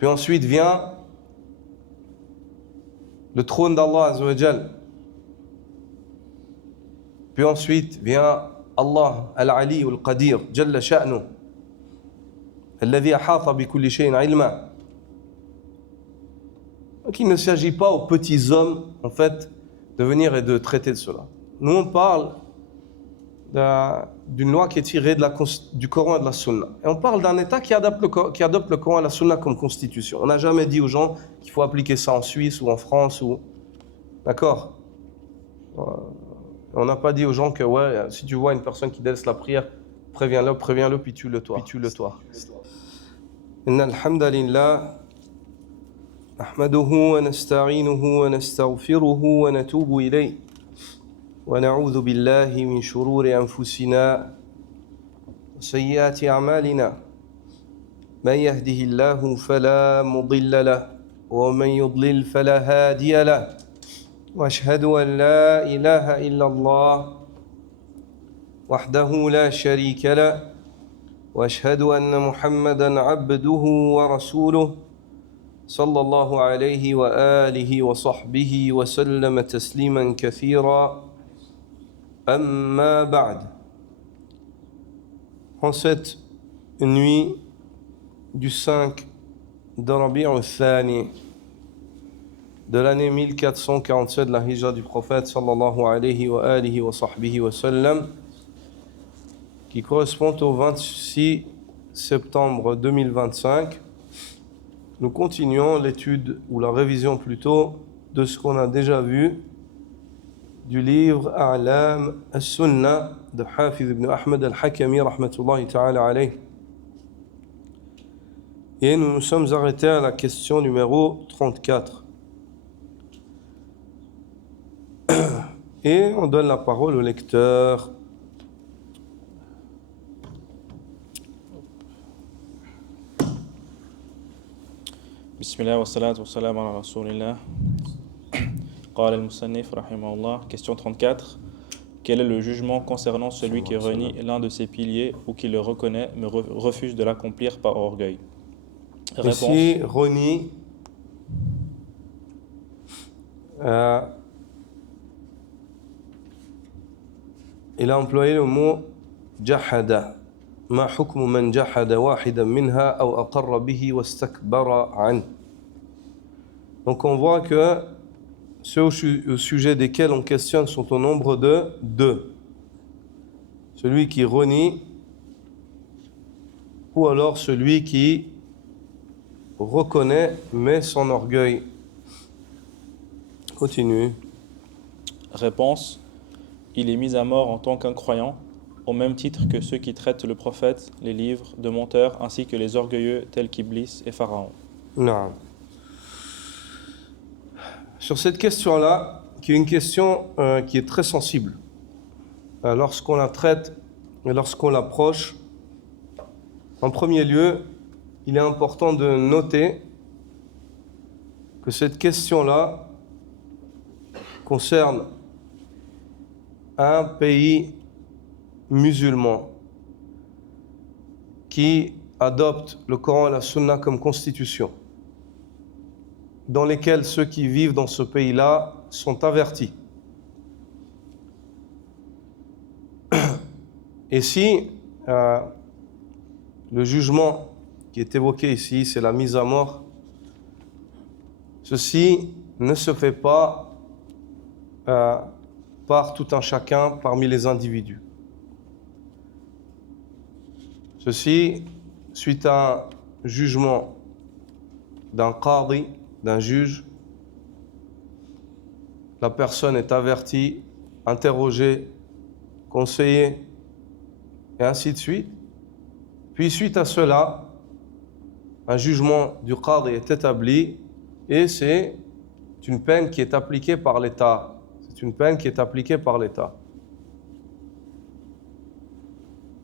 Puis ensuite vient le trône d'Allah Azza wa Jal. Puis ensuite vient Allah Al-Ali Al-Qadir, Jalla Sha'nu, Alladhi ahata bi kulli shay'in ilma. Donc il ne s'agit pas aux petits hommes, en fait, de venir et de traiter de cela. Nous, on parle d'une loi qui est tirée du Coran et de la Sunna. Et on parle d'un État qui adopte le Coran et la Sunna comme constitution. On n'a jamais dit aux gens qu'il faut appliquer ça en Suisse ou en France. D'accord ? On n'a pas dit aux gens que ouais, si tu vois une personne qui délaisse la prière, préviens-le, puis tue-le toi. Inna alhamdulillah, nahmaduhu wa nasta'inuhu wa nastaghfiruhu wa natubu ilayh. ونعوذ بالله من شرور أنفسنا وسيئات أعمالنا من يهده الله فلا مضل له ومن يضلل فلا هادي له وأشهد أن لا إله إلا الله وحده لا شريك له وأشهد أن محمدا عبده ورسوله صلى الله عليه وآله وصحبه وسلم تسليما كثيرا. Amma ba'd. En cette nuit du 5 de Rabi' al-Thani de l'année 1447 de la hijra du prophète sallallahu alayhi wa alihi wa sahbihi wa sallam, qui correspond au 26 septembre 2025, nous continuons l'étude, ou la révision plutôt, de ce qu'on a déjà vu du livre A'lam al-Sunnah de Hafiz ibn Ahmad al-Hakami rahmatullahi ta'ala alayh. Et nous nous sommes arrêtés à la question numéro 34. Et on donne la parole au lecteur. Bismillah wa salatu wa salam ala rasulillah. قال المصنف رحمه الله. Question 34. Quel est le jugement concernant celui qui renie l'un de ses piliers ou qui le reconnaît mais refuse de l'accomplir par orgueil? Réponse. Ici, renie, il a employé le mot jahada. ما حكم من جحد واحدا منها أو أقر به واستكبر عنه. Donc on voit que ceux au sujet desquels on questionne sont au nombre de deux. Celui qui renie ou alors celui qui reconnaît mais son orgueil. Continue. Réponse. Il est mis à mort en tant qu'incroyant, au même titre que ceux qui traitent le prophète, les livres, de menteurs, ainsi que les orgueilleux tels qu'Iblis et Pharaon. Non. Sur cette question-là, qui est une question qui est très sensible, lorsqu'on la traite et lorsqu'on l'approche, en premier lieu, il est important de noter que cette question-là concerne un pays musulman qui adopte le Coran et la Sunna comme constitution, dans lesquels ceux qui vivent dans ce pays-là sont avertis. Et si le jugement qui est évoqué ici, c'est la mise à mort, ceci ne se fait pas par tout un chacun parmi les individus. Ceci suite à un jugement d'un qadi, d'un juge, la personne est avertie, interrogée, conseillée, et ainsi de suite. Puis suite à cela, un jugement du qadi est établi, et c'est une peine qui est appliquée par l'État. C'est une peine qui est appliquée par l'État.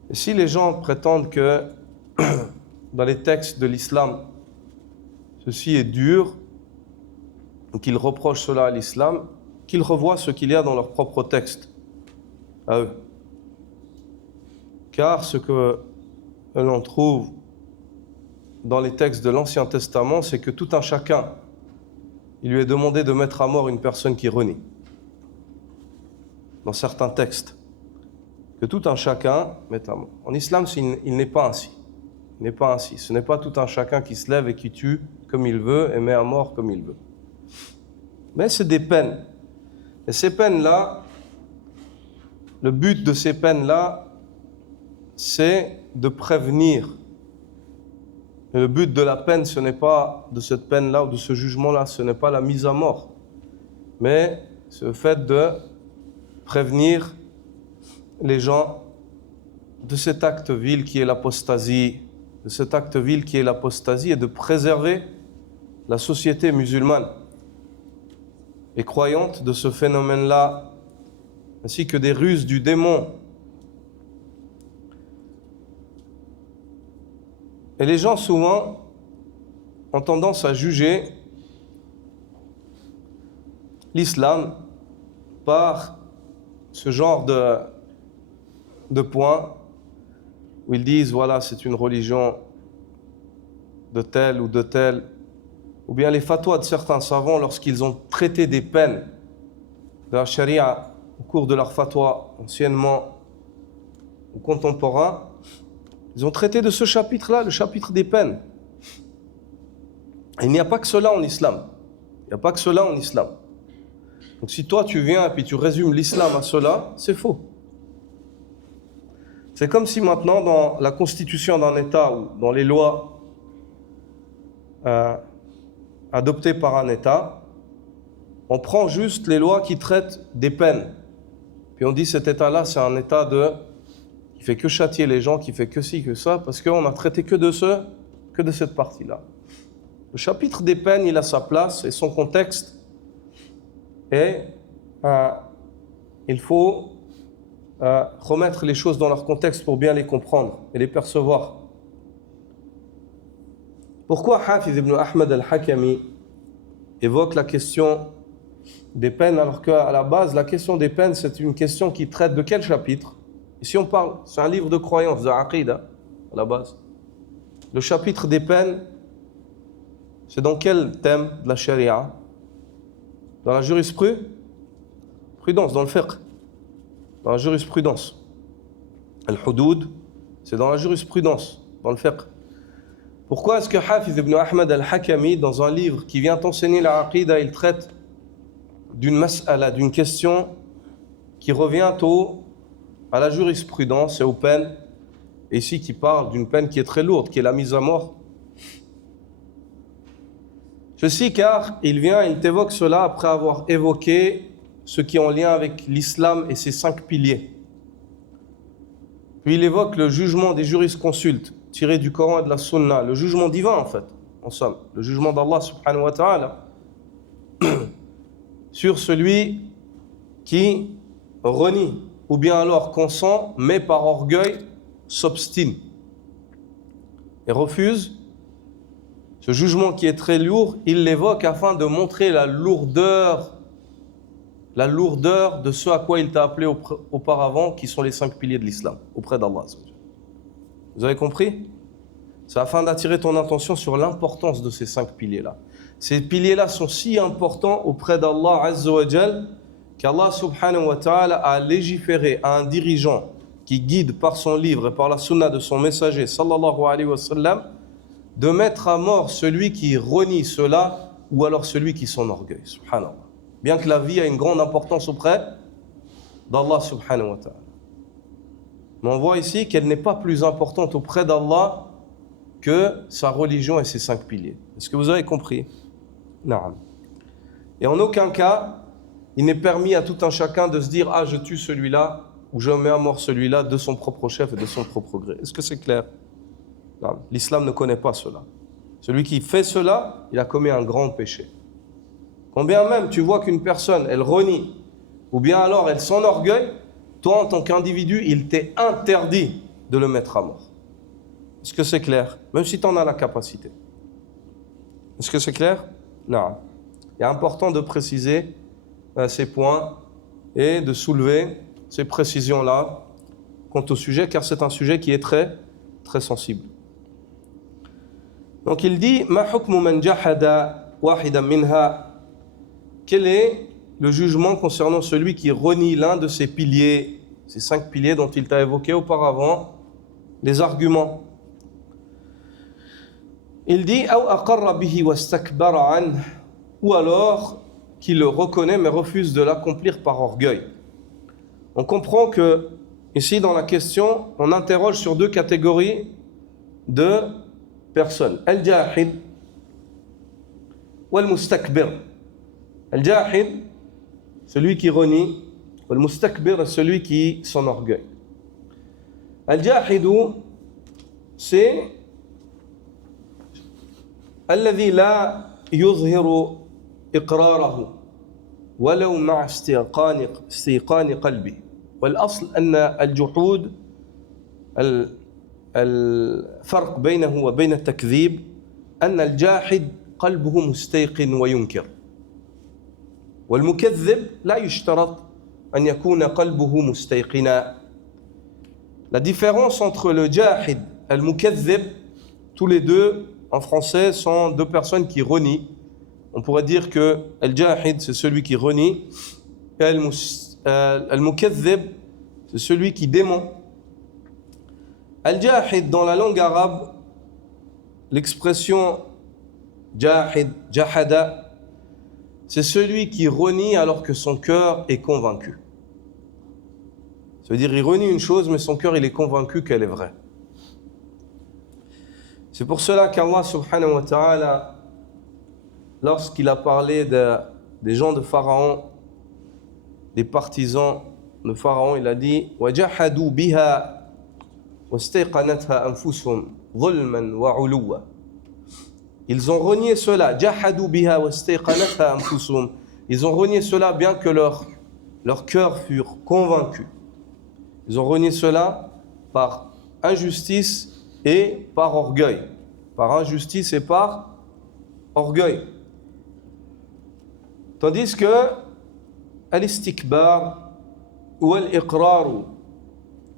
Et si les gens prétendent que dans les textes de l'islam, ceci est dur, ou qu'ils reprochent cela à l'islam, qu'ils revoient ce qu'il y a dans leurs propres textes, à eux. Car ce que l'on trouve dans les textes de l'Ancien Testament, c'est que tout un chacun, il lui est demandé de mettre à mort une personne qui renie. Dans certains textes, que tout un chacun mette à mort. En islam, il n'est pas ainsi. Il n'est pas ainsi. Ce n'est pas tout un chacun qui se lève et qui tue comme il veut et met à mort comme il veut. Mais c'est des peines. Et ces peines-là, le but de ces peines-là, c'est de prévenir. Et le but de la peine, ce n'est pas de cette peine-là ou de ce jugement-là, ce n'est pas la mise à mort, mais c'est le fait de prévenir les gens de cet acte vil qui est l'apostasie, et de préserver la société musulmane et croyante de ce phénomène-là, ainsi que des ruses du démon. Et les gens souvent ont tendance à juger l'islam par ce genre de points où ils disent voilà, c'est une religion de telle ou de telle, ou bien les fatwas de certains savants lorsqu'ils ont traité des peines de la charia au cours de leurs fatwas anciennement ou contemporains, ils ont traité de ce chapitre-là, le chapitre des peines. Et il n'y a pas que cela en islam. Il n'y a pas que cela en islam. Donc si toi tu viens et puis tu résumes l'islam à cela, c'est faux. C'est comme si maintenant dans la constitution d'un État ou dans les lois adoptées par un État, on prend juste les lois qui traitent des peines. Puis on dit cet État-là, c'est un État qui fait que châtier les gens, qui fait que ci, que ça, parce qu'on a traité que de cette partie-là. Le chapitre des peines, il a sa place et son contexte, et il faut remettre les choses dans leur contexte pour bien les comprendre et les percevoir. Pourquoi Hafiz ibn Ahmad al-Hakami évoque la question des peines alors qu'à la base, la question des peines, c'est une question qui traite de quel chapitre? Ici on parle, c'est un livre de croyance, de Aqida, à la base. Le chapitre des peines, c'est dans quel thème de la charia? Dans la jurisprudence, dans le fiqh, dans la jurisprudence. Al-Hudud, c'est dans la jurisprudence, dans le fiqh. Pourquoi est-ce que Hafiz ibn Ahmad al-Hakami, dans un livre qui vient enseigner la Aqida, il traite d'une mas'ala, d'une question qui revient à la jurisprudence et aux peines, et ici qui parle d'une peine qui est très lourde, qui est la mise à mort? Ceci car il t'évoque cela après avoir évoqué ce qui est en lien avec l'islam et ses 5 piliers. Puis il évoque le jugement des jurisconsultes tiré du Coran et de la Sunna, le jugement divin en fait, en somme, le jugement d'Allah subhanahu wa ta'ala sur celui qui renie ou bien alors consent mais par orgueil s'obstine et refuse. Ce jugement qui est très lourd, il l'évoque afin de montrer la lourdeur de ce à quoi il t'a appelé auparavant, qui sont les 5 piliers de l'islam, auprès d'Allah. Vous avez compris? C'est afin d'attirer ton attention sur l'importance de ces 5 piliers-là. Ces piliers-là sont si importants auprès d'Allah Azza wa Jal qu'Allah subhanahu wa ta'ala a légiféré à un dirigeant qui guide par son livre et par la sunna de son messager sallallahu alayhi wa sallam de mettre à mort celui qui renie cela ou alors celui qui s'enorgueille, subhanallah. Bien que la vie a une grande importance auprès d'Allah subhanahu wa ta'ala. Mais on voit ici qu'elle n'est pas plus importante auprès d'Allah que sa religion et ses 5 piliers. Est-ce que vous avez compris? Non. Et en aucun cas, il n'est permis à tout un chacun de se dire « Ah, je tue celui-là » ou « Je mets à mort celui-là » de son propre chef et de son propre gré. Est-ce que c'est clair? Non. L'islam ne connaît pas cela. Celui qui fait cela, il a commis un grand péché. Combien même tu vois qu'une personne, elle renie, ou bien alors elle s'enorgueille, toi en tant qu'individu, il t'est interdit de le mettre à mort. Est-ce que c'est clair? Même si tu en as la capacité. Est-ce que c'est clair? Non. Il est important de préciser ces points et de soulever ces précisions-là quant au sujet, car c'est un sujet qui est très, très sensible. Donc il dit Ma hukmu man jahada wahidan minha. Quel est le jugement concernant celui qui renie l'un de ces piliers, ces 5 piliers dont il t'a évoqué auparavant les arguments? Il dit Aw aqarra bihi wastakbara anhu, ou alors qu'il le reconnaît mais refuse de l'accomplir par orgueil. On comprend que ici dans la question, on interroge sur 2 catégories de personnes. Al-jahid wal-mustakbir. Al-jahid, celui qui renie, wal-mustakbir, celui qui s'enorgueille. Al-jahidu, c'est alladhi la yuzhiru iqrarahu ولو مع استيقان قلبه. والأصل أن الجحود الفرق بينه وبين التكذيب أن الجاحد قلبه مستيقن وينكر، والمكذب لا يشترط أن يكون قلبه مستيقنا. La différence entre le jahid et le mukazzib, tous les deux en français sont 2 personnes qui renient. On pourrait dire que al-jahid c'est celui qui renie et al-mukazzib c'est celui qui dément. Al-jahid dans la langue arabe, l'expression jahid, jahada, c'est celui qui renie alors que son cœur est convaincu. Ça veut dire il renie une chose mais son cœur il est convaincu qu'elle est vraie. C'est pour cela qu'Allah subhanahu wa ta'ala, lorsqu'il a parlé des gens de Pharaon, des partisans de Pharaon, il a dit وَجَحَدُوا بِهَا وَاسْتَيْقَنَتْهَا أَنفُسُهُمْ ظُلْمًا وَعُلُوًّا. Ils ont renié cela. جَحَدُوا بِهَا وَاسْتَيْقَنَتْهَا أَنفُسُهُمْ. Ils ont renié cela bien que leurs cœurs furent convaincus. Ils ont renié cela par injustice et par orgueil. Par injustice et par orgueil. Tandis que al-istikbar ou al-iqrar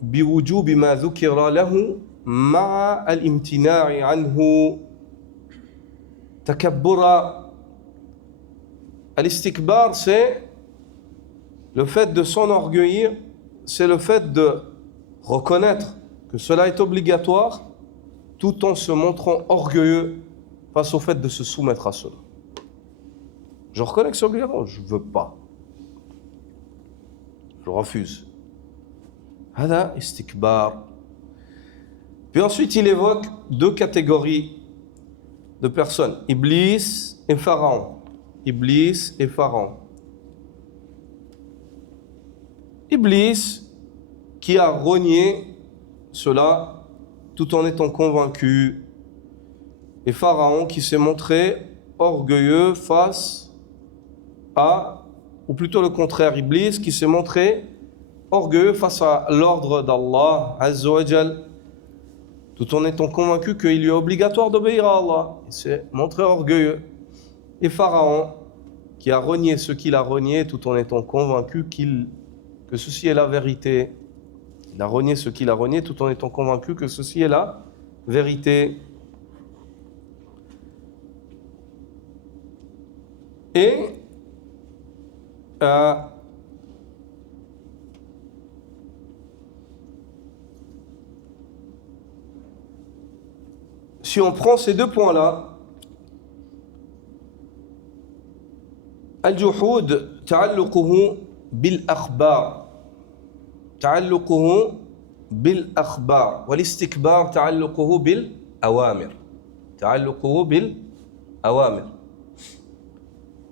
biwujub ma dhukira lahu ma'a al-imtina'i anhu takabbura. Al-istikbar, c'est le fait de s'enorgueillir, c'est le fait de reconnaître que cela est obligatoire tout en se montrant orgueilleux face au fait de se soumettre à cela. Je reconnais que c'est obligatoire, je ne veux pas. Je refuse. Hada istikbar. Puis ensuite, il évoque 2 catégories de personnes. Iblis et Pharaon. Iblis et Pharaon. Iblis qui a renié cela tout en étant convaincu. Et Pharaon qui s'est montré orgueilleux face à, ou plutôt le contraire, Iblis qui s'est montré orgueilleux face à l'ordre d'Allah Azza wa Jal, tout en étant convaincu qu'il lui est obligatoire d'obéir à Allah. Il s'est montré orgueilleux. Et Pharaon qui a renié ce qu'il a renié tout en étant convaincu que ceci est la vérité. Il a renié ce qu'il a renié tout en étant convaincu que ceci est la vérité. Et si on prend ces 2 points-là, al-juhud ta'alluquhu bil-akhbar, ta'alluquhu bil-akhbar, wal-istikbar ta'alluquhu bil-awamir, ta'alluquhu bil-awamir.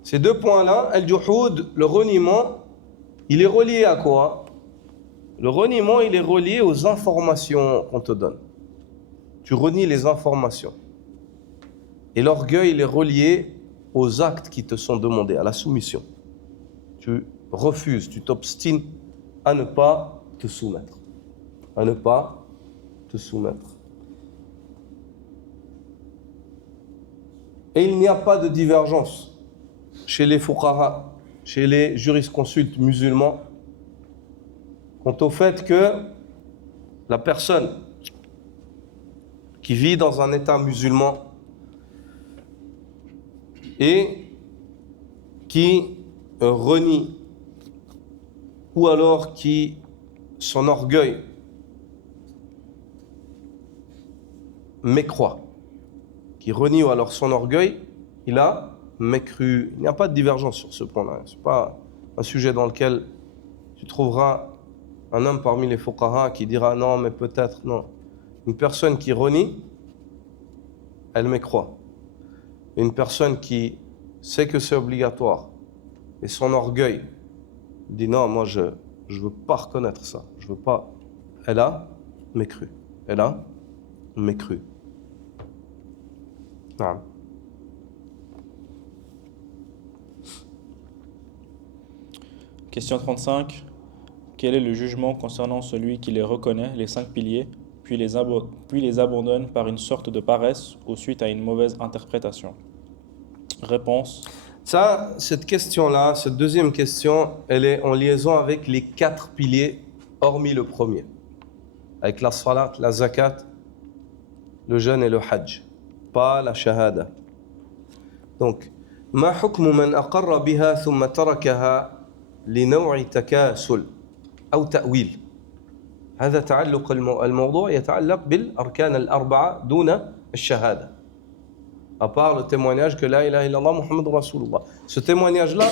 Ces 2 points-là, al-juhud, le reniement, il est relié à quoi? Le reniement, il est relié aux informations qu'on te donne. Tu renies les informations. Et l'orgueil, il est relié aux actes qui te sont demandés, à la soumission. Tu refuses, tu t'obstines à ne pas te soumettre. À ne pas te soumettre. Et il n'y a pas de divergence chez les fuqaha, chez les jurisconsultes musulmans, quant au fait que la personne qui vit dans un état musulman et qui renie, ou alors qui son orgueil mécroit, qui renie ou alors son orgueil, il a mécru. Il n'y a pas de divergence sur ce point-là. Ce n'est pas un sujet dans lequel tu trouveras un homme parmi les fuqaha qui dira non, mais peut-être, non. Une personne qui renie, elle mécroit. Une personne qui sait que c'est obligatoire et son orgueil dit non, moi je veux pas reconnaître ça, je veux pas. Elle a mécru. Elle a mécru. Non. Question 35. Quel est le jugement concernant celui qui les reconnaît, les 5 piliers, puis les abandonne par une sorte de paresse ou suite à une mauvaise interprétation? Réponse. Ça, cette question-là, cette deuxième question, elle est en liaison avec les 4 piliers, hormis le premier. Avec la salat, la zakat, le jeûne et le hajj. Pas la shahada. Donc, ما حكم من أقر بها ثم تركها لنوع تكاسل أو تأويل. هذا تعلق الموضوع يتعلق بالأركان الأربعة دون الشهادة. À part le témoignage que la ilaha illallah Muhammadur Rasulullah. Ce témoignage-là,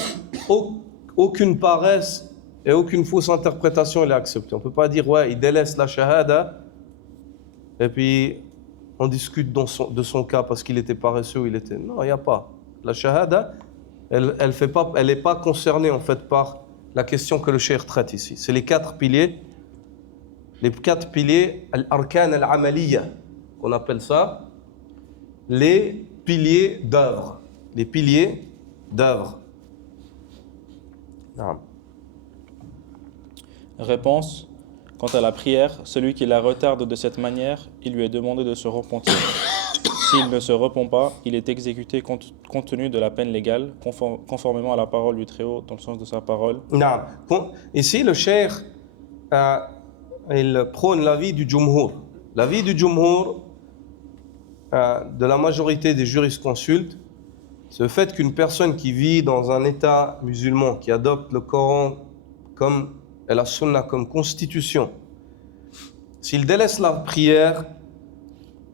aucune paresse et aucune fausse interprétation il est accepté. On ne peut pas dire ouais, il délaisse la shahada et puis on discute de son cas parce qu'il était paresseux ou il était... Non, il n'y a pas. La shahada, elle n'est pas concernée en fait par la question que le cheikh traite ici. C'est les 4 piliers. Les 4 piliers, al-arkan al-amaliya, qu'on appelle ça, les piliers d'œuvre. Les piliers d'œuvre. Non. Réponse. Quant à la prière, celui qui la retarde de cette manière, il lui est demandé de se repentir. S'il ne se repent pas, il est exécuté compte tenu de la peine légale, conformément à la parole du Très-Haut, dans le sens de sa parole. Non. Ici, le cheikh, il prône l'avis du jumhur. L'avis du jumhur, de la majorité des jurisconsultes, c'est le fait qu'une personne qui vit dans un état musulman, qui adopte le Coran et la Sunna comme constitution, s'il délaisse la prière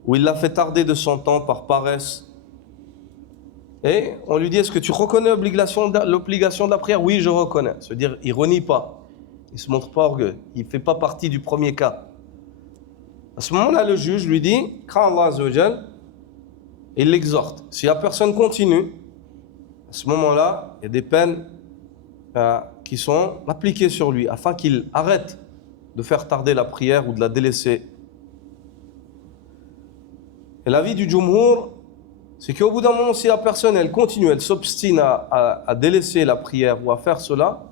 ou il la fait tarder de son temps par paresse, et on lui dit est-ce que tu reconnais l'obligation de la prière? Oui, je reconnais. C'est-à-dire il renie pas, il se montre pas orgueilleux, il fait pas partie du premier cas. À ce moment-là, le juge lui dit crains Allah Azza wa Jal, et il l'exhorte. Si la personne continue, à ce moment-là, il y a des peines qui sont appliquées sur lui afin qu'il arrête de faire tarder la prière ou de la délaisser. Et l'avis du jumhur, c'est qu'au bout d'un moment, si la personne elle continue, elle s'obstine à délaisser la prière ou à faire cela,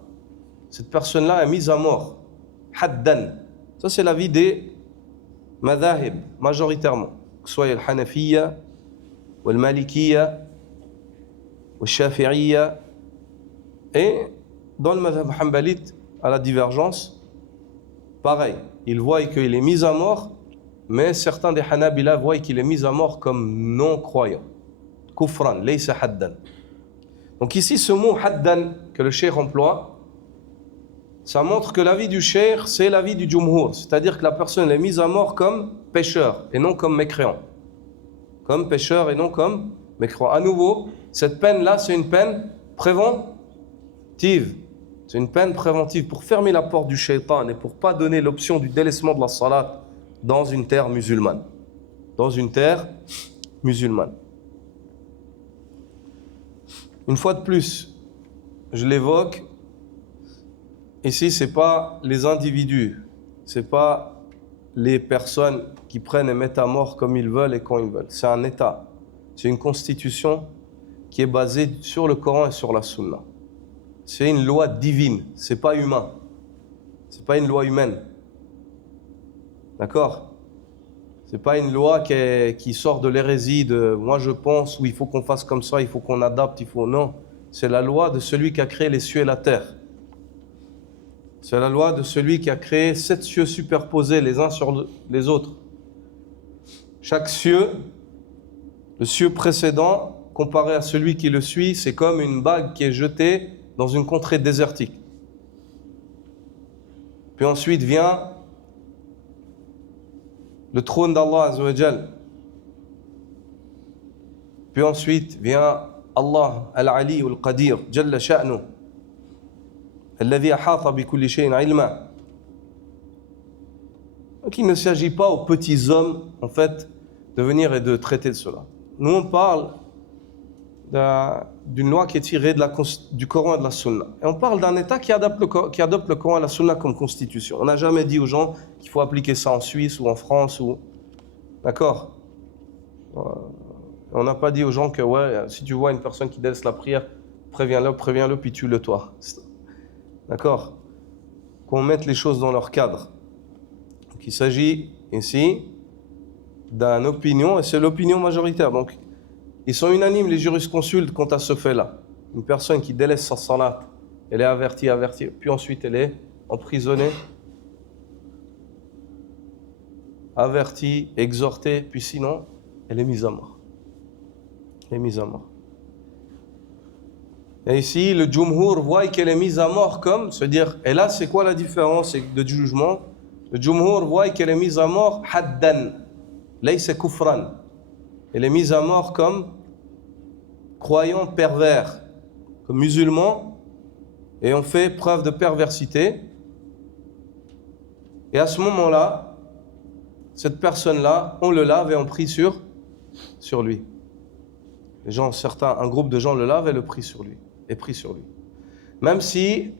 cette personne-là est mise à mort. Haddan. Ça, c'est l'avis des madhahib, majoritairement. Que ce soit le Hanafiya, ou le Malikiya, ou le Shafi'iyya. Et dans le madhab hanbalite, à la divergence, pareil. Ils voient qu'il est mis à mort, mais certains des Hanabila voient qu'il est mis à mort comme non-croyant. Kufran, laysa haddan. Donc ici, ce mot haddan que le cheikh emploie, ça montre que l'avis du cheikh, c'est l'avis du jumhur. C'est-à-dire que la personne est mise à mort comme pécheur et non comme mécréant. Comme pécheur et non comme mécréant. À nouveau, cette peine-là, c'est une peine préventive. C'est une peine préventive pour fermer la porte du shaitan et pour pas donner l'option du délaissement de la salat dans une terre musulmane. Dans une terre musulmane. Une fois de plus, je l'évoque, ici, ce n'est pas les individus, ce n'est pas les personnes qui prennent et mettent à mort comme ils veulent et quand ils veulent. C'est un État, c'est une constitution qui est basée sur le Coran et sur la Sunna. C'est une loi divine, ce n'est pas humain, ce n'est pas une loi humaine. D'accord? Ce n'est pas une loi qui sort de l'hérésie de « moi je pense » ou « il faut qu'on fasse comme ça, il faut qu'on adapte, il faut… » Non, c'est la loi de celui qui a créé les cieux et la terre. C'est la loi de celui qui a créé 7 cieux superposés les uns sur les autres. Chaque cieux, le cieux précédent, comparé à celui qui le suit, c'est comme une bague qui est jetée dans une contrée désertique. Puis ensuite vient le trône d'Allah Azza wa Jal. Puis ensuite vient Allah Al-Ali Al-Qadir, Jalla Sha'nu, Alladhi ahata bi kulli shay'in ilma. Donc il ne s'agit pas aux petits hommes, en fait, de venir et de traiter de cela. Nous, on parle d'une loi qui est tirée du Coran et de la Sunna. Et on parle d'un État qui adopte le Coran et la Sunna comme constitution. On n'a jamais dit aux gens qu'il faut appliquer ça en Suisse ou en France. D'accord ? On n'a pas dit aux gens que ouais, si tu vois une personne qui délaisse la prière, préviens-le, puis tue-le toi. D'accord ? Qu'on mette les choses dans leur cadre. Donc il s'agit ici d'une opinion, et c'est l'opinion majoritaire. Donc ils sont unanimes, les jurisconsultes, quant à ce fait-là. Une personne qui délaisse sa salat, elle est avertie, puis ensuite elle est emprisonnée, avertie, exhortée, puis sinon, elle est mise à mort. Elle est mise à mort. Et ici, le Jumhur voit qu'elle est mise à mort comme, c'est-à-dire, et là, c'est quoi la différence de jugement? Le Jumhur voit qu'elle est mise à mort haddan, laysa kufran. Elle est mise à mort comme croyant pervers, comme musulman, et on fait preuve de perversité. Et à ce moment-là, cette personne-là, on le lave et on prie sur lui. Les gens, un groupe de gens le lavent et le prient sur lui. Même si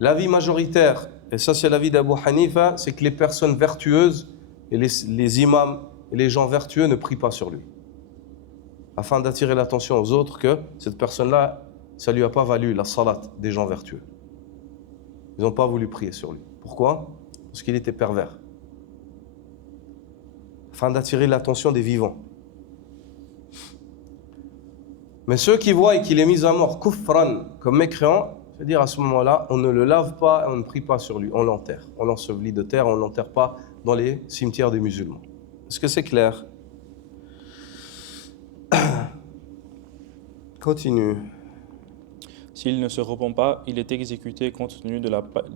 l'avis majoritaire, et ça c'est l'avis d'Abu Hanifa, c'est que les personnes vertueuses et les imams et les gens vertueux ne prient pas sur lui. Afin d'attirer l'attention aux autres que cette personne-là, ça ne lui a pas valu la salat des gens vertueux. Ils n'ont pas voulu prier sur lui. Pourquoi? Parce qu'il était pervers. Afin d'attirer l'attention des vivants. Mais ceux qui voient qu'il est mis à mort kufran, comme mécréant, c'est-à-dire à ce moment-là, on ne le lave pas et on ne prie pas sur lui, on l'enterre. On l'ensevelit de terre, on ne l'enterre pas dans les cimetières des musulmans. Est-ce que c'est clair? Continue. S'il ne se repent pas, il est exécuté compte tenu de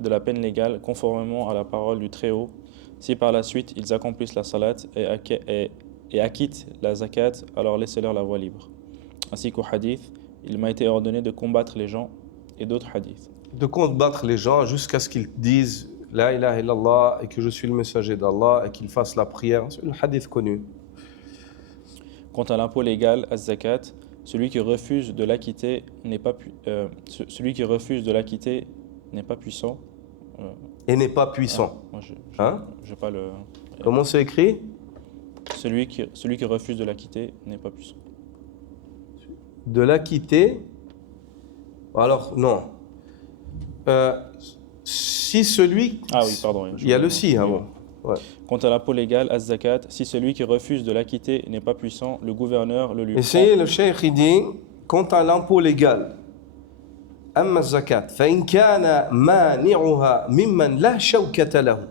la peine légale, conformément à la parole du Très-Haut. Si par la suite ils accomplissent la salat et acquittent la zakat, alors laissez-leur la voie libre. Ainsi qu'au hadith, il m'a été ordonné de combattre les gens, et d'autres hadiths. De combattre les gens jusqu'à ce qu'ils disent La ilaha illallah et que je suis le messager d'Allah et qu'ils fassent la prière. C'est le hadith connu. Quant à l'impôt légal, az-zakat, celui qui refuse de l'acquitter n'est pas puissant. Et n'est pas puissant. Moi, j'ai pas le. Comment c'est écrit? Celui qui refuse de l'acquitter n'est pas puissant. De l'acquitter. Alors, non. Si celui... Ah oui, pardon. Il y a le si avant. Ouais. Quant à l'impôt légal, az-zakat, si celui qui refuse de l'acquitter n'est pas puissant, le gouverneur le lui prend. Essayez, le cheikh il dit, quant à l'impôt légal, amma zakat, فإن كان مانعها ممن لا شوكة له.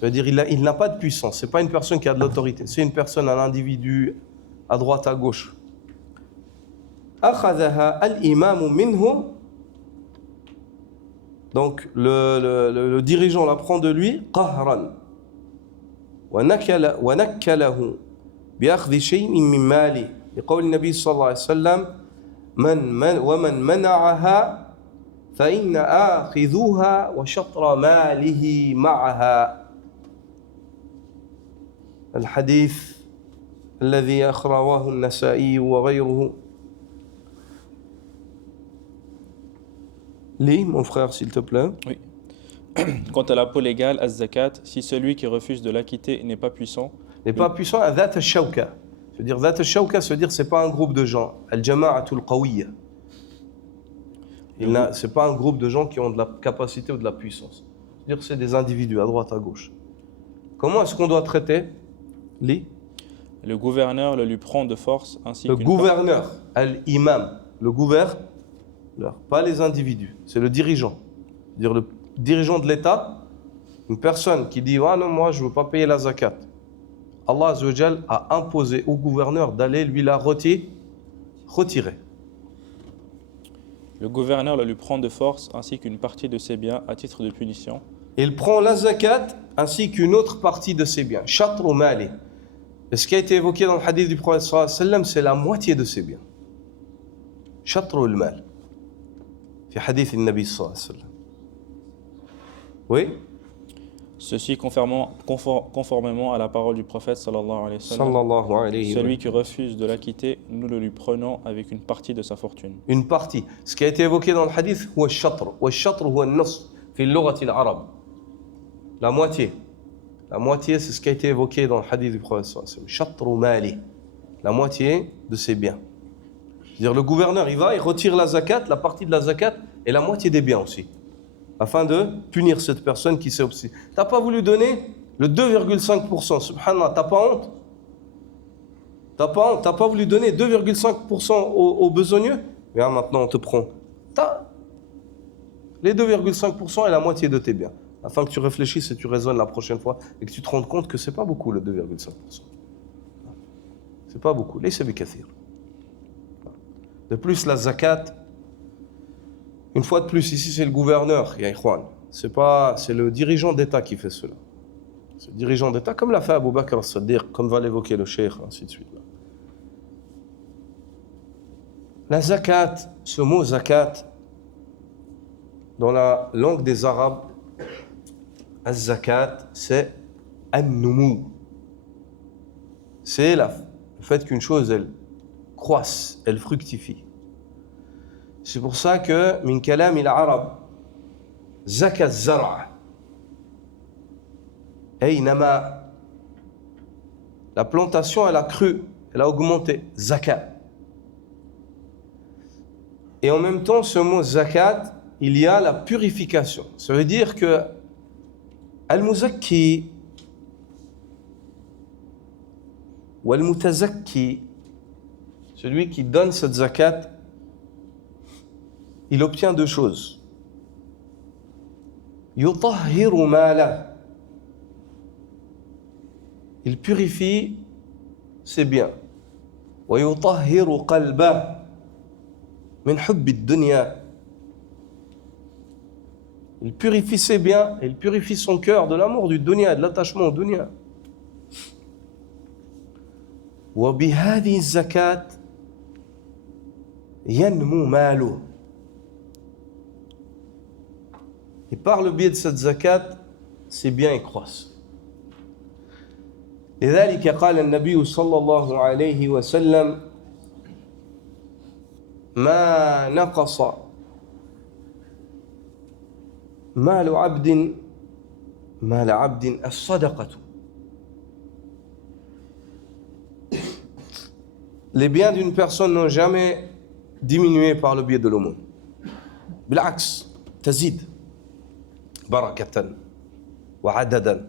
C'est-à-dire, il n'a pas de puissance. C'est pas une personne qui a de l'autorité. C'est une personne, un individu, à droite, à gauche. أخذها الإمام منه. Donc le dirigeant la prend de lui قهرا ونكله بأخذ شيء من ماله لقول النبي صلى الله عليه وسلم ومن منعها فإن آخذوها وشطر ماله معها. الحديث الذي رواه النسائي وغيره. Lis, mon frère, s'il te plaît. Oui. Quant à l'impôt légal, az-zakat, si celui qui refuse de l'acquitter n'est pas puissant. N'est pas puissant à dhat al-shawka. C'est-à-dire, dhat al-shawka, c'est-à-dire, c'est pas un groupe de gens. Al-jama'atul qawiyya. C'est pas un groupe de gens qui ont de la capacité ou de la puissance. C'est-à-dire, c'est des individus à droite, à gauche. Comment est-ce qu'on doit traiter? Lis. Le gouverneur le lui prend de force ainsi Le gouverneur, al-imam, le gouverneur, pas les individus, c'est le dirigeant. C'est-à-dire le dirigeant de l'État, une personne qui dit « Ah non, moi je ne veux pas payer la zakat ». Allah Azza wa Jal a imposé au gouverneur d'aller lui la retirer retirer. Le gouverneur le lui prend de force ainsi qu'une partie de ses biens à titre de punition. Il prend la zakat ainsi qu'une autre partie de ses biens. Shatru mali. Et ce qui a été évoqué dans le hadith du prophète sallallahu alayhi wa sallam, c'est la moitié de ses biens. Shatru al-mal. Fi hadith al-Nabi sallallahu alayhi wa sallam. Oui? Ceci conformément à la parole du prophète sallallahu alayhi wa sallam. Sallallahu alayhi wa Celui qui refuse de l'acquitter, nous le lui prenons avec une partie de sa fortune. Une partie. Ce qui a été évoqué dans le hadith, هو الشطر. والشطر هو النصف في اللغة العرب. La moitié. La moitié, c'est ce qui a été évoqué dans le hadith du prophète sallallahu alayhi wa sallam. Shatru mali. La moitié de ses biens. C'est-à-dire le gouverneur, il va, il retire la zakat, la partie de la zakat et la moitié des biens aussi. Afin de punir cette personne qui s'est obstinée. T'as pas voulu donner le 2,5%, subhanallah, t'as pas honte? T'as pas voulu donner 2,5% aux besogneux? Bien, maintenant on te prend. T'as les 2,5% et la moitié de tes biens. Afin que tu réfléchisses et tu raisonnes la prochaine fois et que tu te rendes compte que c'est pas beaucoup le 2,5%. C'est pas beaucoup. Laysa bikathir. De plus, la zakat, une fois de plus, ici c'est le gouverneur, ya ikhwan. C'est le dirigeant d'État qui fait cela. C'est le dirigeant d'État, comme l'a fait Abu Bakr as-Siddiq, comme va l'évoquer le cheikh, ainsi de suite. La zakat, ce mot zakat, dans la langue des Arabes, az-zakat, c'est an-numu. C'est le fait qu'une chose, elle croisse, elle fructifie. C'est pour ça que min kalam al-arab zaka az-zar' ay nama, la plantation elle a cru, elle a augmenté, zakat. Et en même temps ce mot zakat, il y a la purification. Ça veut dire que al-muzakki ou al-mutazakki, celui qui donne cette zakat, il obtient deux choses. Yutahhiru mala. Il purifie ses biens. Wa yutahhiru qalba min hubbi ad-dunya. Il purifie ses biens et il purifie son cœur de l'amour du dunya, de l'attachement au dunya. Wa bihadhihi az-zakat yanmu maluhu. Et par le biais de cette zakat, ses biens y croissent. لذلك قال النبي صلى الله عليه وسلم ما نقص مال عبد الصدقة. Les biens d'une personne n'ont jamais diminué par le biais de l'aumône. بالعكس تزيد بركة وعددا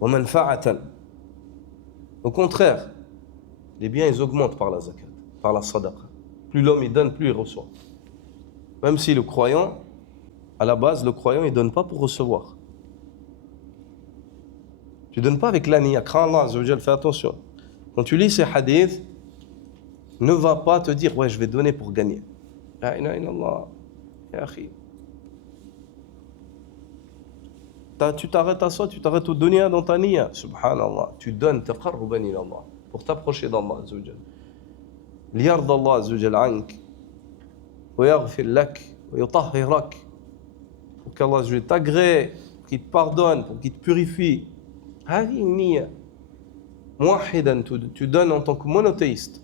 ومنفعة. Au contraire, les biens ils augmentent par la zakat, par la sadaqa. Plus l'homme il donne, plus il reçoit. Même si le croyant, à la base, le croyant il donne pas pour recevoir. Tu donnes pas avec l'aniya. Crains Allah, Azza wa Jal, fais attention. Quand tu lis ces hadiths, ne va pas te dire ouais je vais donner pour gagner. La ilaha illallah, ya akhi. Tu t'arrêtes à ça, tu t'arrêtes au dunya dans ta niya. Subhanallah. Tu donnes taqarruban ila Allah, pour t'approcher d'Allah Azza wa Jal. Liyarda Allah Azza wa Jal ank, wa yaghfir lak, wa yutahhirak. Pour qu'Allah Azza wa Jal t'agrée, pour qu'il te pardonne, pour qu'il te purifie. Hadi une niya. Muwahidan, tu donnes en tant que monothéiste.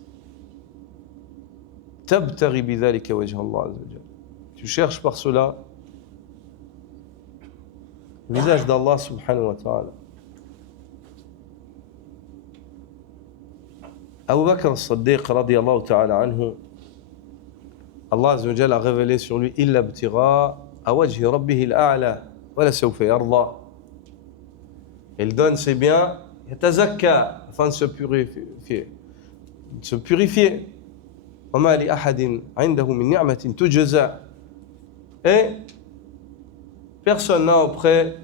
Tabtaghi bidhalika wajha Allah Azza wa Jal. Tu cherches par cela le visage d'Allah subhanahu wa ta'ala. Abu Bakr as-Siddiq radiyallahu ta'ala anhu, Allah Azza wa Jalla a révélé sur lui illa ibtigha wajhi rabbih al-a'la wa la sawfa yarda. Il donne ses biens, yatazakka, afin de se purifier. Wa ma li ahadin 'indahu min ni'matin tujza. Et personne n'a auprès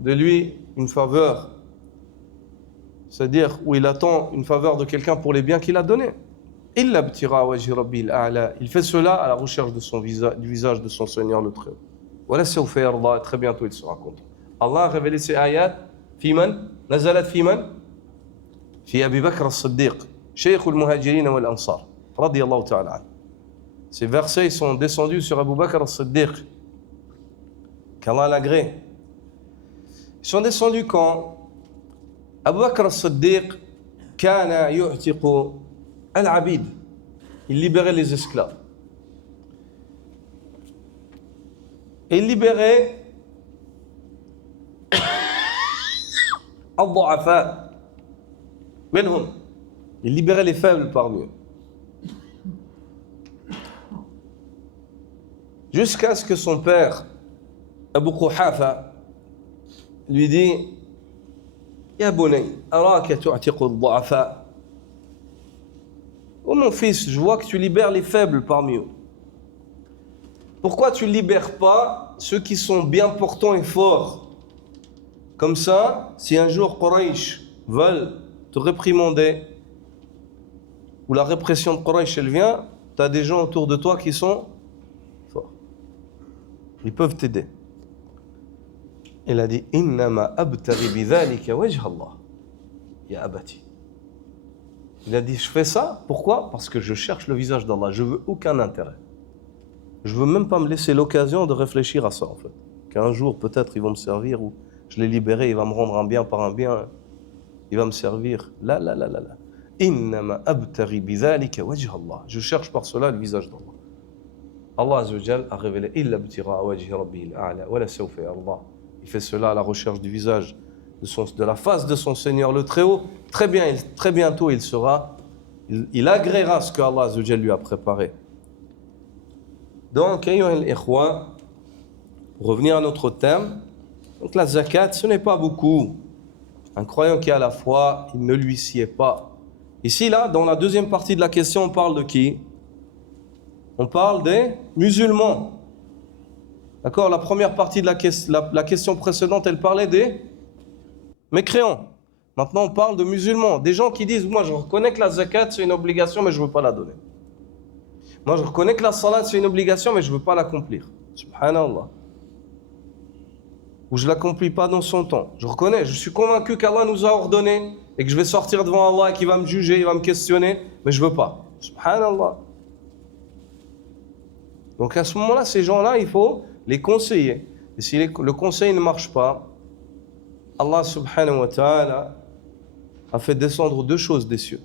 de lui une faveur, c'est-à-dire où il attend une faveur de quelqu'un pour les biens qu'il a donnés. إِلَّا ابْتِغَاءَ وَجْهِ رَبِّهِ الْأَعْلَى. Il fait cela à la recherche de du visage de son Seigneur le Très-Haut. وَلَا سَوْفَ يَرْضَى. Très bientôt il sera content. Allah a révélé ces ayats. في من؟ نزلت في من؟ في أبي بكر الصديق شيخ المهاجرين والأنصار رضي الله تعالى عنه. Ces versets sont descendus sur Abu Bakr al-Siddiq, qu'Allah l'agrée. Ils sont descendus quand Abu Bakr al-Siddiq كان يعتق العبيد. Il libérait les esclaves. Et il libérait الضعفاء منهم. Il libérait les faibles parmi eux. Jusqu'à ce que son père, Abu Quhafa, lui dit Ya bunay, araka tu'tiqu ad-du'afa. Oh mon fils, je vois que tu libères les faibles parmi eux. Pourquoi tu ne libères pas ceux qui sont bien portants et forts? Comme ça, si un jour Quraysh veulent te réprimander, ou la répression de Quraysh elle vient, tu as des gens autour de toi qui sont forts. Ils peuvent t'aider. Il a dit Innama abtaghi bidhalika wajha Allah ya abati. Il a dit je fais ça, pourquoi? Parce que je cherche le visage d'Allah, je veux aucun intérêt. Je veux même pas me laisser l'occasion de réfléchir à ça en fait. Qu'un jour peut-être ils vont me servir, ou je l'ai libéré, il va me rendre un bien par un bien, il va me servir. La. Innama abtaghi bidhalika wajha Allah. Je cherche par cela le visage d'Allah. Allah Azza wa Jal a révélé Illa ibtigha'a wajhi rabbihi al-a'la wa la sawfa yarda. Il fait cela à la recherche du visage, de la face de son Seigneur le Très-Haut. Très bientôt, il agréera ce que Allah Azza wa Jal lui a préparé. Donc, pour revenir à notre thème, donc la zakat, ce n'est pas beaucoup. Un croyant qui a la foi, il ne lui sied pas. Ici, là, dans la deuxième partie de la question, on parle de qui? On parle des musulmans. D'accord? La première partie de la question précédente, elle parlait des mécréants. Maintenant, on parle de musulmans. Des gens qui disent, moi, je reconnais que la zakat, c'est une obligation, mais je ne veux pas la donner. Moi, je reconnais que la salat, c'est une obligation, mais je ne veux pas l'accomplir. Subhanallah. Ou je ne l'accomplis pas dans son temps. Je reconnais, je suis convaincu qu'Allah nous a ordonné et que je vais sortir devant Allah et qu'il va me juger, il va me questionner, mais je ne veux pas. Subhanallah. Donc à ce moment-là, ces gens-là, il faut les conseiller. Et si le conseil ne marche pas, Allah subhanahu wa ta'ala a fait descendre deux choses des cieux.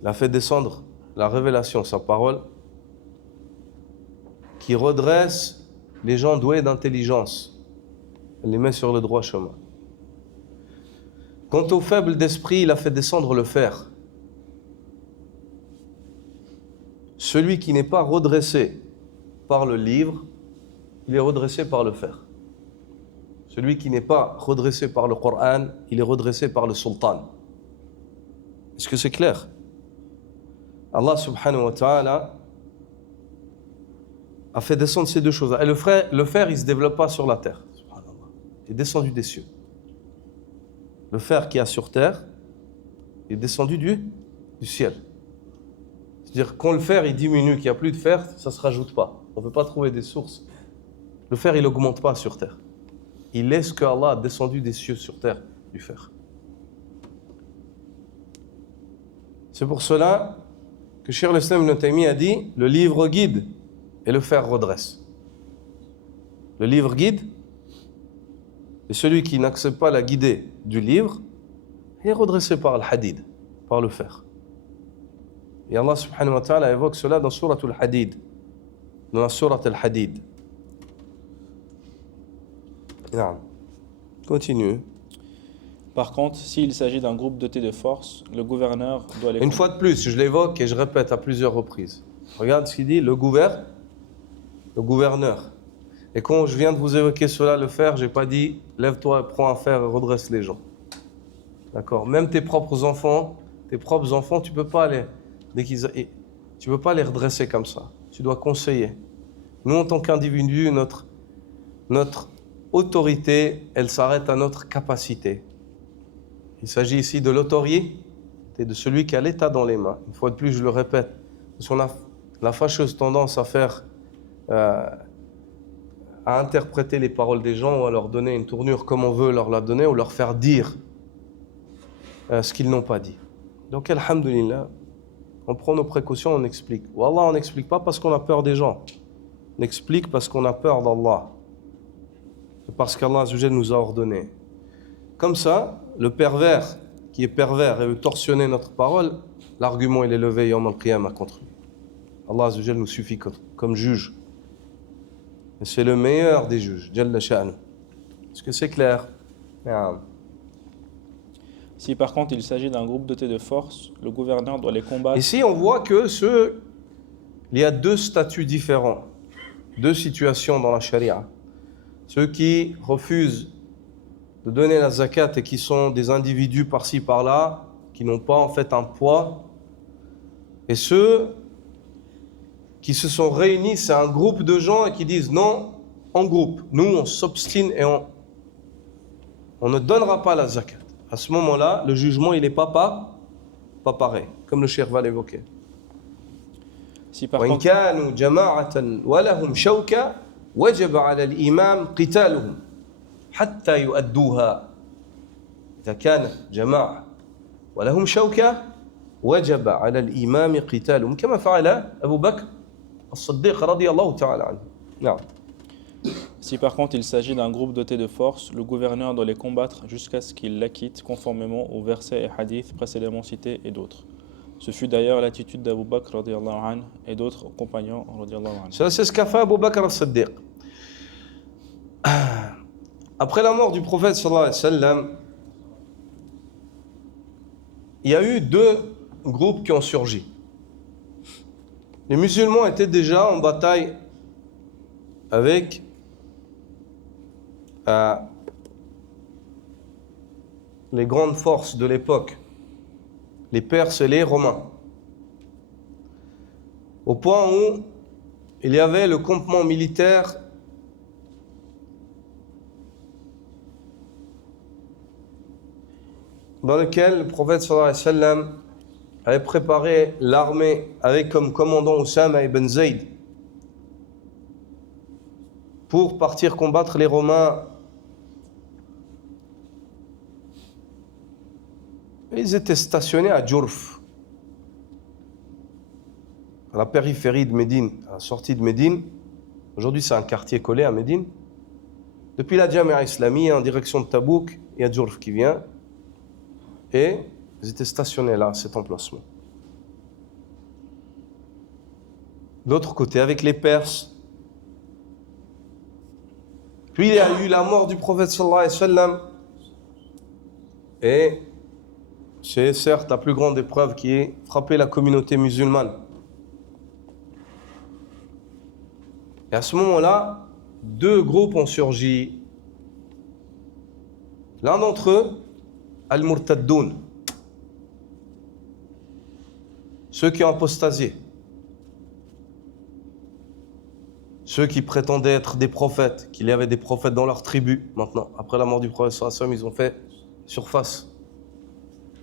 Il a fait descendre la révélation, sa parole, qui redresse les gens doués d'intelligence. Elle les met sur le droit chemin. Quant aux faibles d'esprit, il a fait descendre le fer. Celui qui n'est pas redressé par le livre, il est redressé par le fer. Celui qui n'est pas redressé par le Coran, il est redressé par le sultan. Est-ce que c'est clair? Allah subhanahu wa ta'ala a fait descendre ces deux choses. Et le fer, il ne se développe pas sur la terre. Il est descendu des cieux. Le fer qui y a sur terre est descendu du ciel. C'est-à-dire quand le fer il diminue, qu'il n'y a plus de fer, ça ne se rajoute pas. On ne peut pas trouver des sources. Le fer, il n'augmente pas sur terre. Il laisse que Allah a descendu des cieux sur terre du fer. C'est pour cela que Cheikh al-Islam Ibn Taymiyyah a dit le livre guide et le fer redresse. Le livre guide, et celui qui n'accepte pas la guidée du livre, il est redressé par le hadid, par le fer. Et Allah subhanahu wa ta'ala évoque cela dans Surat al-Hadid, dans la Surat al-Hadid. Continue. Par contre, s'il s'agit d'un groupe doté de force, le gouverneur doit les... Une fois de plus, je l'évoque et je répète à plusieurs reprises. Regarde ce qu'il dit, le gouverneur. Et quand je viens de vous évoquer cela, le fer, je n'ai pas dit lève-toi, prends un fer et redresse les gens. D'accord? Même tes propres enfants, tu peux pas tu peux pas les redresser comme ça. Tu dois conseiller. Nous, en tant qu'individus, notre autorité, elle s'arrête à notre capacité. Il s'agit ici de l'autorité de celui qui a l'État dans les mains. Une fois de plus, je le répète, parce qu'on a la fâcheuse tendance à faire, à interpréter les paroles des gens ou à leur donner une tournure comme on veut leur la donner ou leur faire dire ce qu'ils n'ont pas dit. Donc, alhamdulillah, on prend nos précautions, on explique. Wallah, on n'explique pas parce qu'on a peur des gens. On explique parce qu'on a peur d'Allah. C'est parce qu'Allah Azza wa Jalla nous a ordonné. Comme ça, le pervers qui est pervers et veut torsionner notre parole, l'argument il est levé yawm al-qiyamah contre lui. Allah Azza wa Jalla nous suffit comme juge. Et c'est le meilleur des juges, Jalla sha'nu. Est-ce que c'est clair? Si par contre il s'agit d'un groupe doté de force, le gouverneur doit les combattre. Ici, on voit que il y a deux statuts différents, deux situations dans la charia. Ceux qui refusent de donner la zakat et qui sont des individus par-ci par-là, qui n'ont pas en fait un poids, et ceux qui se sont réunis, c'est un groupe de gens et qui disent non, en groupe, nous on s'obstine et on ne donnera pas la zakat. À ce moment-là, le jugement il n'est pas pareil, comme le cheikh va l'évoquer. Si par وإن contre, كانوا جماعة ولهم شوكة وجب على الإمام قتالهم حتى يؤدوها. إذا كانت جماعة ولهم شوكة وجب على الإمام قتالهم كما فعل أبو بكر الصديق رضي الله تعالى عنه. نعم. si par contre il s'agit d'un groupe doté de force, le gouverneur doit les combattre jusqu'à ce qu'ils l'acquittent conformément aux versets et hadiths précédemment cités et d'autres. Ce fut d'ailleurs l'attitude d'Abu Bakr radiyallahu anhu et d'autres compagnons radiyallahu anhu. Ça, c'est ce qu'a fait Abu Bakr al-Siddiq. Après la mort du prophète sallallahu alayhi wa sallam, il y a eu deux groupes qui ont surgi. Les musulmans étaient déjà en bataille avec les grandes forces de l'époque, les Perses et les Romains, au point où il y avait le campement militaire dans lequel le prophète sallallahu alayhi wa sallam avait préparé l'armée avec comme commandant Oussama ibn Zayd pour partir combattre les Romains. Ils étaient stationnés à Djourf, à la périphérie de Médine, à la sortie de Médine. Aujourd'hui, c'est un quartier collé à Médine. Depuis la Jamia Islamie, en direction de Tabouk, il y a Djourf qui vient. Et ils étaient stationnés là, à cet emplacement. De l'autre côté, avec les Perses. Puis il y a eu la mort du prophète sallallahu alayhi wa sallam. Et c'est certes la plus grande épreuve qui ait frappé la communauté musulmane. Et à ce moment-là, deux groupes ont surgi. L'un d'entre eux, Al-Murtaddoun, ceux qui ont apostasié, ceux qui prétendaient être des prophètes, qu'il y avait des prophètes dans leur tribu. Maintenant, après la mort du prophète sallallahu alayhi wa sallam, ils ont fait surface.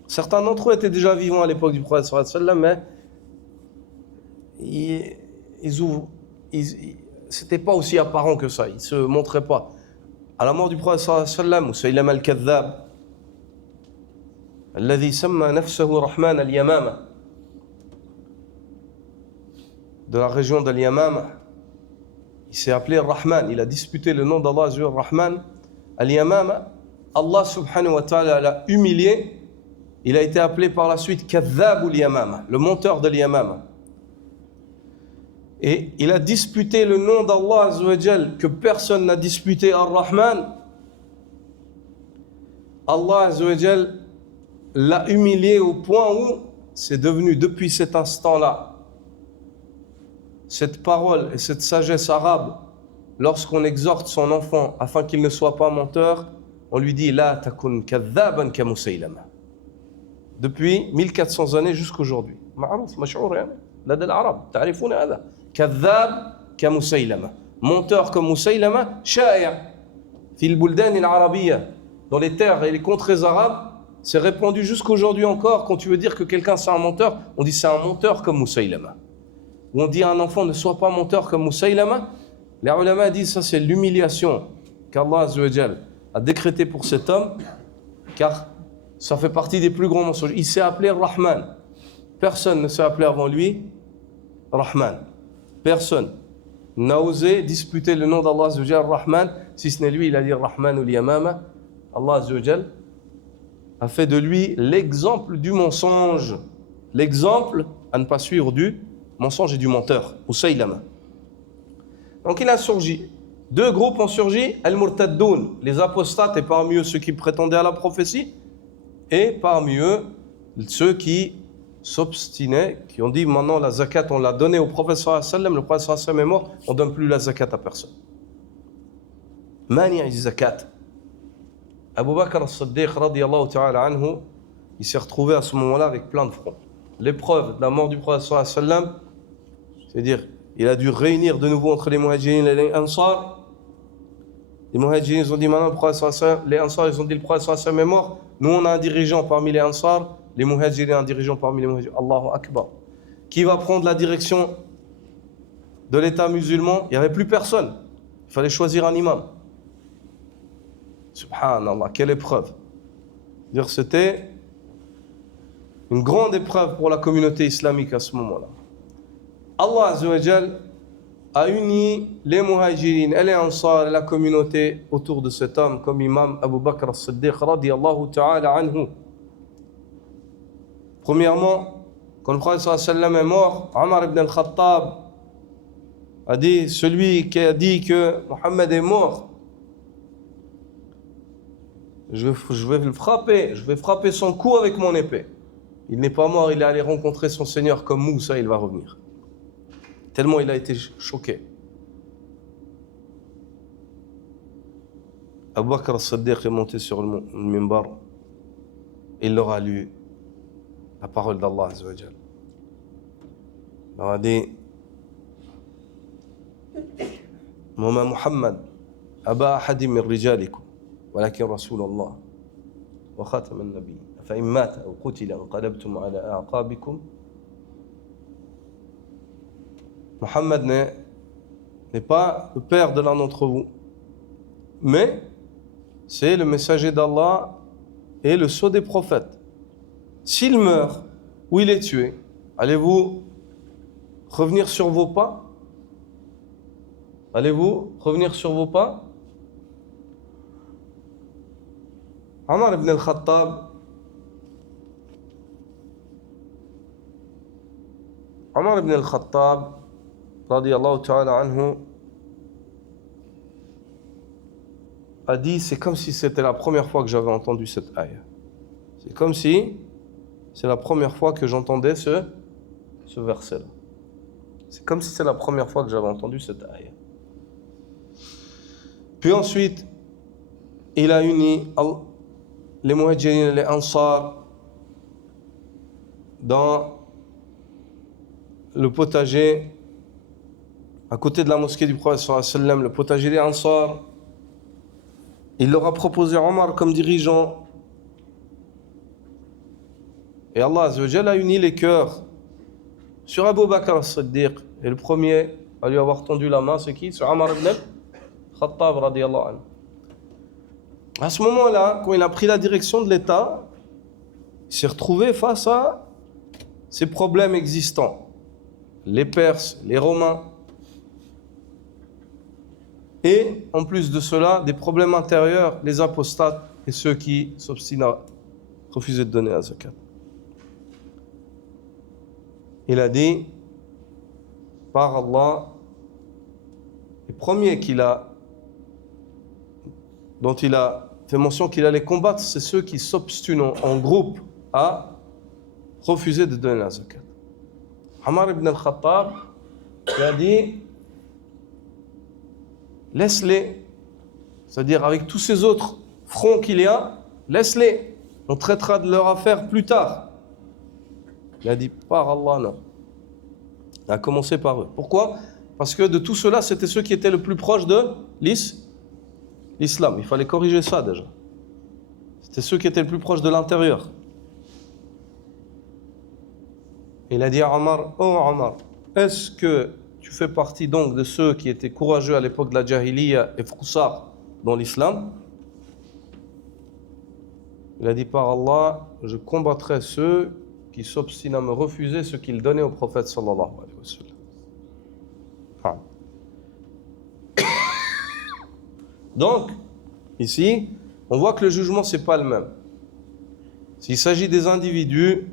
Certains d'entre eux étaient déjà vivants à l'époque du prophète sallallahu alayhi wa sallam, mais c'était pas aussi apparent que ça, ils se montraient pas. À la mort du prophète sallallahu alayhi wa sallam, Musaylama al-Kadhdhab, الذي سمى نفسه رحمن اليمامة, de la région d'Al-Yamama, il s'est appelé Rahman, il a disputé le nom d'Allah Azza wa Jalla, Rahman Al-Yamama. Allah subhanahu wa ta'ala l'a humilié, il a été appelé par la suite Kadhdhab al-Yamama, le menteur de l'Yamama. Et il a disputé le nom d'Allah Azza wa Jalla que personne n'a disputé, Ar-Rahman. Allah Azza wa Jalla l'a humilié au point où c'est devenu, depuis cet instant-là, cette parole et cette sagesse arabe, lorsqu'on exhorte son enfant afin qu'il ne soit pas menteur, on lui dit La takun kadhaban ka Musaylama. Depuis 1400 années jusqu'aujourd'hui. Ma'rouf, mash'our, lada al-arab, ta'rifoun hada. Kadhab ka Musaylama. Menteur comme Musaylama, sha'i' fi al-buldan al-arabiyya. Dans les terres et les contrées arabes, c'est répandu jusqu'aujourd'hui encore. Quand tu veux dire que quelqu'un c'est un menteur, on dit c'est un menteur comme Moussaïlama. Ou on dit à un enfant ne sois pas menteur comme Moussaïlama. Les ulama disent ça c'est l'humiliation qu'Allah Azza wa Jal a décrété pour cet homme, car ça fait partie des plus grands mensonges. Il s'est appelé Rahman. Personne ne s'est appelé avant lui Rahman. Personne n'a osé disputer le nom d'Allah Azza wa Jal, Rahman, si ce n'est lui, il a dit Rahman ou Yamama. Allah Azza wa Jal a fait de lui l'exemple du mensonge, l'exemple à ne pas suivre du mensonge et du menteur, Moussaïlama. Donc il a surgi. Deux groupes ont surgi, Al-Murtaddoun, les apostates, et parmi eux ceux qui prétendaient à la prophétie, et parmi eux ceux qui s'obstinaient, qui ont dit maintenant la zakat on l'a donnée au prophète sallallahu alayhi wa sallam, le prophète sallallahu alayhi wa sallam est mort, on ne donne plus la zakat à personne. Mani' zakat. Abu Bakr as-Siddiq radiyallahu ta'ala anhu, il s'est retrouvé à ce moment-là avec plein de fronts. L'épreuve de la mort du prophète sallallahu alayhi wa sallam, c'est-à-dire il a dû réunir de nouveau entre les muhajirin et les ansar. Les muhajirin ils ont dit maintenant le prophète sallallahu alayhi wa sallam, les ansar ils ont dit le prophète sallallahu alayhi wa sallam est mort, nous on a un dirigeant parmi les ansar, les muhajirin un dirigeant parmi les muhajirin. Allahu Akbar. Qui va prendre la direction de l'État musulman? Il n'y avait plus personne, il fallait choisir un imam. Subhanallah, quelle épreuve. C'était une grande épreuve pour la communauté islamique à ce moment-là. Allah Azza wa Jal a uni les muhajirin et les ansar et la communauté autour de cet homme comme imam Abu Bakr as-Siddiq radiyallahu ta'ala anhu. Premièrement, quand le prophète sallallahu alayhi wa sallam est mort, Omar ibn al-Khattab a dit, celui qui a dit que Mohammed est mort, je vais le frapper, je vais frapper son cou avec mon épée. Il n'est pas mort, il est allé rencontrer son Seigneur comme Moussa, il va revenir. Tellement il a été choqué. Abu Bakr as-Siddiq est monté sur le minbar. Il leur a lu la parole d'Allah Azza wa Jal. Il leur a dit Mama Muhammad, Aba ahadi min rijalikum. ولكن رسول الله وخاتم النبي فإن مات أو قتل انقلبتم على أعقابكم. Mohammed n'est pas le père de l'un d'entre vous, mais c'est le messager d'Allah et le sceau des prophètes. S'il meurt ou il est tué, allez-vous revenir sur vos pas? Allez-vous revenir sur vos pas? Omar ibn al-Khattab radiyallahu ta'ala anhu a dit c'est comme si c'était la première fois que j'avais entendu cette ayah. C'est comme si c'est la première fois que j'entendais ce verset-là. C'est comme si c'est la première fois que j'avais entendu cette ayah. Puis ensuite, il a uni les muhajirin et les ansar dans le potager à côté de la mosquée du prophète sallallahu alayhi wa sallam, le potager des ansar. Il leur a proposé Omar comme dirigeant. Et Allah Azza wa Jalla a uni les cœurs sur Abu Bakr as-Siddiq. Et le premier à lui avoir tendu la main, c'est qui? C'est Omar ibn al-Khattab radiyallahu anhu. À ce moment-là, quand il a pris la direction de l'État, il s'est retrouvé face à ces problèmes existants. Les Perses, les Romains. Et en plus de cela, des problèmes intérieurs, les apostates et ceux qui s'obstinent à refuser de donner la zakat. Il a dit, par Allah, les premiers dont il a fait mention qu'il allait combattre, c'est ceux qui s'obstinent en groupe à refuser de donner la zakat. Omar ibn al-Khattab a dit laisse-les, c'est-à-dire avec tous ces autres fronts qu'il y a, laisse-les, on traitera de leur affaire plus tard. Il a dit par Allah, non. Il a commencé par eux. Pourquoi? Parce que de tout cela, c'était ceux qui étaient le plus proches de l'islam. Il fallait corriger ça déjà. C'était ceux qui étaient le plus proches de l'intérieur. Il a dit à Omar, oh Omar, est-ce que tu fais partie donc de ceux qui étaient courageux à l'époque de la Jahiliya et froussards dans l'islam? Il a dit par Allah, je combattrai ceux qui s'obstinent à me refuser ce qu'il donnait au prophète sallallahu alayhi wa sallam. Donc, ici, on voit que le jugement, c'est pas le même. S'il s'agit des individus,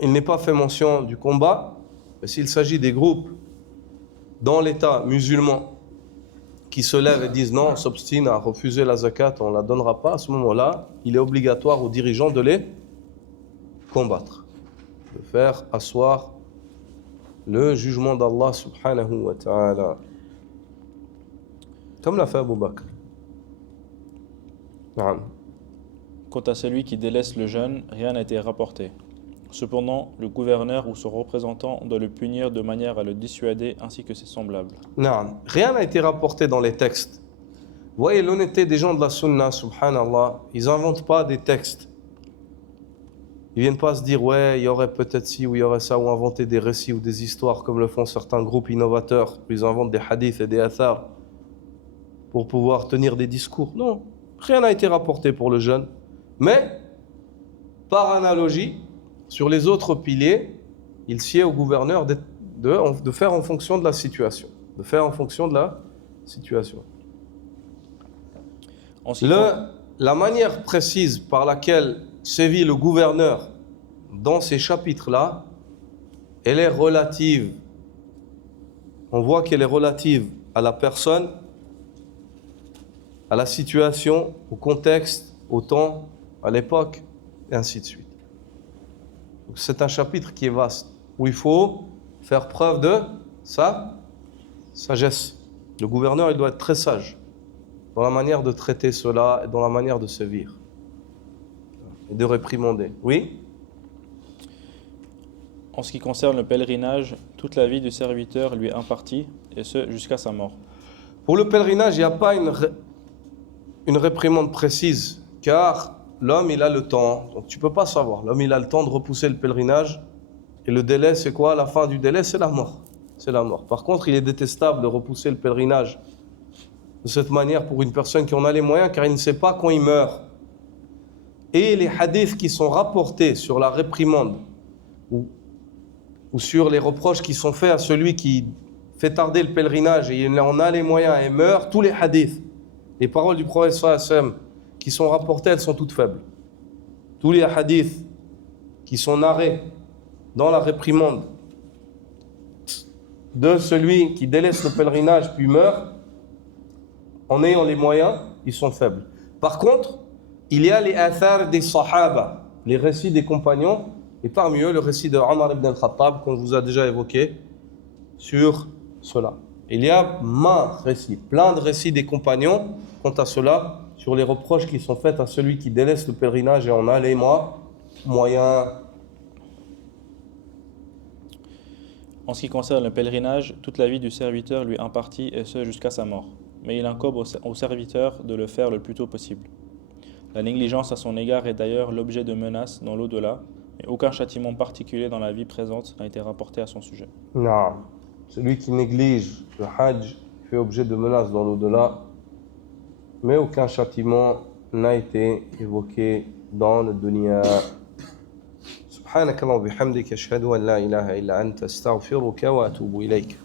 il n'est pas fait mention du combat, mais s'il s'agit des groupes dans l'État musulman qui se lèvent et disent non, on s'obstine à refuser la zakat, on ne la donnera pas, à ce moment-là, il est obligatoire aux dirigeants de les combattre, de faire asseoir le jugement d'Allah subhanahu wa ta'ala. Comme l'a fait Abu Bakr. Quant à celui qui délaisse le jeûne, rien n'a été rapporté. Cependant, le gouverneur ou son représentant doit le punir de manière à le dissuader ainsi que ses semblables. Non, rien n'a été rapporté dans les textes. Vous voyez l'honnêteté des gens de la sunna, subhanallah, ils n'inventent pas des textes. Ils viennent pas se dire, ouais, il y aurait peut-être ci ou il y aurait ça, ou inventer des récits ou des histoires comme le font certains groupes innovateurs. Ils inventent des hadiths et des athars pour pouvoir tenir des discours. Non, rien n'a été rapporté pour le jeûne. Mais, par analogie, sur les autres piliers, il sied au gouverneur de faire en fonction de la situation. De faire en fonction de la situation. La manière précise par laquelle sévit le gouverneur dans ces chapitres-là, elle est relative. On voit qu'elle est relative à la personne, à la situation, au contexte, au temps, à l'époque, et ainsi de suite. Donc c'est un chapitre qui est vaste, où il faut faire preuve de sa sagesse. Le gouverneur, il doit être très sage dans la manière de traiter cela et dans la manière de sévir et de réprimander. Oui? En ce qui concerne le pèlerinage, toute la vie du serviteur lui est impartie, et ce jusqu'à sa mort. Pour le pèlerinage, il n'y a pas une réprimande précise, car l'homme, il a le temps. Donc tu ne peux pas savoir. L'homme, il a le temps de repousser le pèlerinage. Et le délai, c'est quoi? La fin du délai, c'est la mort. C'est la mort. Par contre, il est détestable de repousser le pèlerinage de cette manière pour une personne qui en a les moyens, car il ne sait pas quand il meurt. Et les hadiths qui sont rapportés sur la réprimande ou sur les reproches qui sont faits à celui qui fait tarder le pèlerinage et il en a les moyens et meurt, tous les hadiths, les paroles du prophète sallallahu alayhi wa sallam qui sont rapportées, elles sont toutes faibles. Tous les hadiths qui sont narrés dans la réprimande de celui qui délaisse le pèlerinage puis meurt, en ayant les moyens, ils sont faibles. Par contre, il y a les athars des sahaba, les récits des compagnons, et parmi eux le récit de Omar ibn al-Khattab qu'on vous a déjà évoqué sur cela. Il y a plein de récits des compagnons quant à cela, sur les reproches qui sont faits à celui qui délaisse le pèlerinage et en a les moyens. En ce qui concerne le pèlerinage, toute la vie du serviteur lui est impartie, et ce jusqu'à sa mort. Mais il incombe au serviteur de le faire le plus tôt possible. La négligence à son égard est d'ailleurs l'objet de menaces dans l'au-delà, mais aucun châtiment particulier dans la vie présente n'a été rapporté à son sujet. Non, celui qui néglige le hajj fait objet de menaces dans l'au-delà, mais aucun châtiment n'a été évoqué dans le dunya. سبحانك اللهم وبحمدك أشهد أن لا إله إلا أنت أستغفرك وأتوب إليك